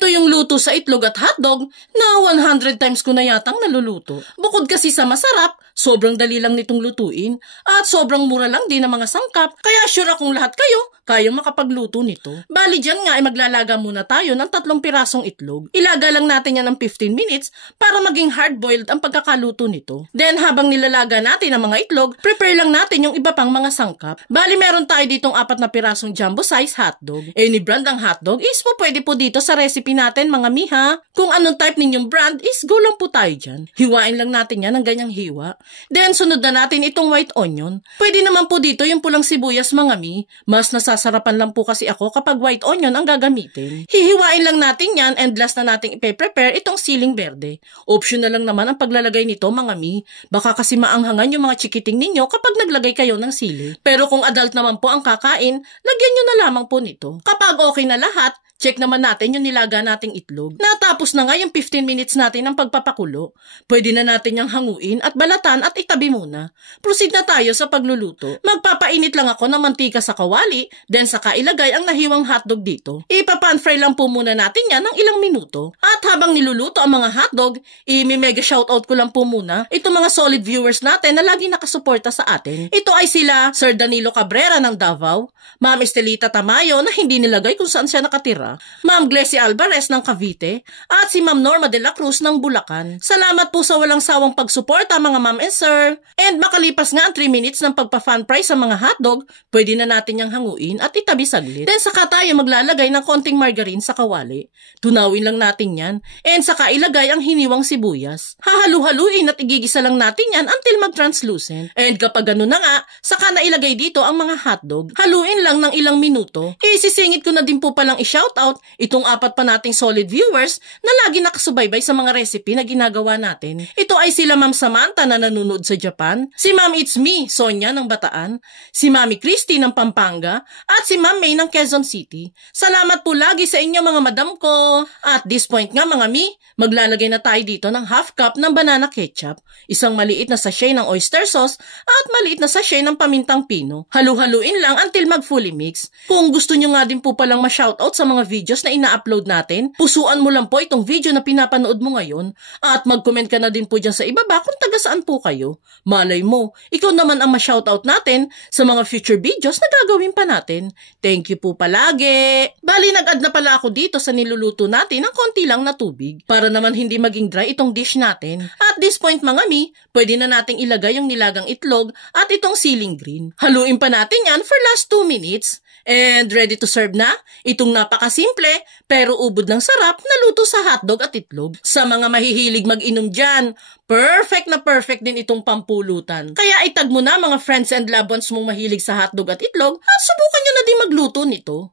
Ito yung luto sa itlog at hotdog na 100 times ko na yatang naluluto. Bukod kasi sa masarap, sobrang dali lang nitong lutuin at sobrang mura lang din ang mga sangkap. Kaya sure akong lahat kayo kayang makapagluto nito. Bali dyan nga ay maglalaga muna tayo ng 3 pirasong itlog. Ilaga lang natin yan ng 15 minutes para maging hard-boiled ang pagkakaluto nito. Then habang nilalaga natin ang mga itlog, prepare lang natin yung iba pang mga sangkap. Bali meron tayo ditong 4 na pirasong jumbo size hotdog. Any brand ang hotdog is pwede po dito sa recipe natin mga miha. Kung anong type ninyong brand is go lang po tayo dyan. Hiwain lang natin yan ng ganyang hiwa. Then sunod na natin itong white onion. Pwede naman po dito yung pulang sibuyas mga mi. Mas nasasarapan lang po kasi ako kapag white onion ang gagamitin. Hihiwain lang natin yan and last na natin ipe-prepare itong siling berde. Optional lang naman ang paglalagay nito mga mi. Baka kasi maanghangan yung mga chikiting ninyo kapag naglagay kayo ng sili. Pero kung adult naman po ang kakain, lagyan nyo na lamang po nito. Kapag okay na lahat, check naman natin yung nilaga nating itlog. Natapos na nga yung 15 minutes natin ng pagpapakulo. Pwede na natin yung hanguin at balatan at itabi muna. Proceed na tayo sa pagluluto. Magpapainit lang ako ng mantika sa kawali, then saka ilagay ang nahiwang hotdog dito. Ipapan-fry lang po muna natin yan ng ilang minuto. At habang niluluto ang mga hotdog, i-mega shoutout ko lang po muna itong mga solid viewers natin na lagi nakasuporta sa atin. Ito ay sila Sir Danilo Cabrera ng Davao, Ma'am Estelita Tamayo na hindi nilagay kung saan siya nakatira, Ma'am Glessy Alvarez ng Cavite, at si Ma'am Norma de la Cruz ng Bulacan. Salamat po sa walang sawang pagsuporta mga ma'am and sir. And makalipas nga ang 3 minutes ng pagpa-fan fry sa mga hotdog, pwede na natin yung hanguin at itabi saglit. Then saka tayo maglalagay ng konting margarine sa kawali. Tunawin lang natin yan. And saka ilagay ang hiniwang sibuyas. Hahalu-haluin at igigisa lang natin yan until mag-translucent. And kapag gano'n na nga, saka na ilagay dito ang mga hotdog. Haluin lang ng ilang minuto. Isisingit ko na din po palang i-shoutout itong 4 pa nating solid viewers na lagi nakasubaybay sa mga recipe na ginagawa natin. Ito ay sila Ma'am Samantha na nanonood sa Japan, si Ma'am It's Me, Sonia ng Bataan, si Mami Christy ng Pampanga, at si Ma'am May ng Quezon City. Salamat po lagi sa inyo mga madam ko. At this point nga mga mi, maglalagay na tayo dito ng half cup ng banana ketchup, isang maliit na sachet ng oyster sauce, at maliit na sachet ng pamintang pino. Halu-haluin lang until mag-fully mix. Kung gusto nyo nga din po palang ma-shoutout sa mga videos na ina-upload natin, pusuan mo lang po itong video na pinapanood mo ngayon at mag-comment ka na din po dyan sa ibaba kung taga saan po kayo. Malay mo, ikaw naman ang ma-shoutout natin sa mga future videos na gagawin pa natin. Thank you po palagi! Bali, nag-add na pala ako dito sa niluluto natin ng konti lang na tubig para naman hindi maging dry itong dish natin. At this point mga mi, pwede na nating ilagay yung nilagang itlog at itong siling green. Haluin pa natin yan for last 2 minutes. And ready to serve na itong napakasimple pero ubod ng sarap na luto sa hotdog at itlog. Sa mga mahihilig mag-inom dyan, perfect na perfect din itong pampulutan. Kaya itag mo na mga friends and loved ones mong mahilig sa hotdog at itlog at subukan nyo na din magluto nito.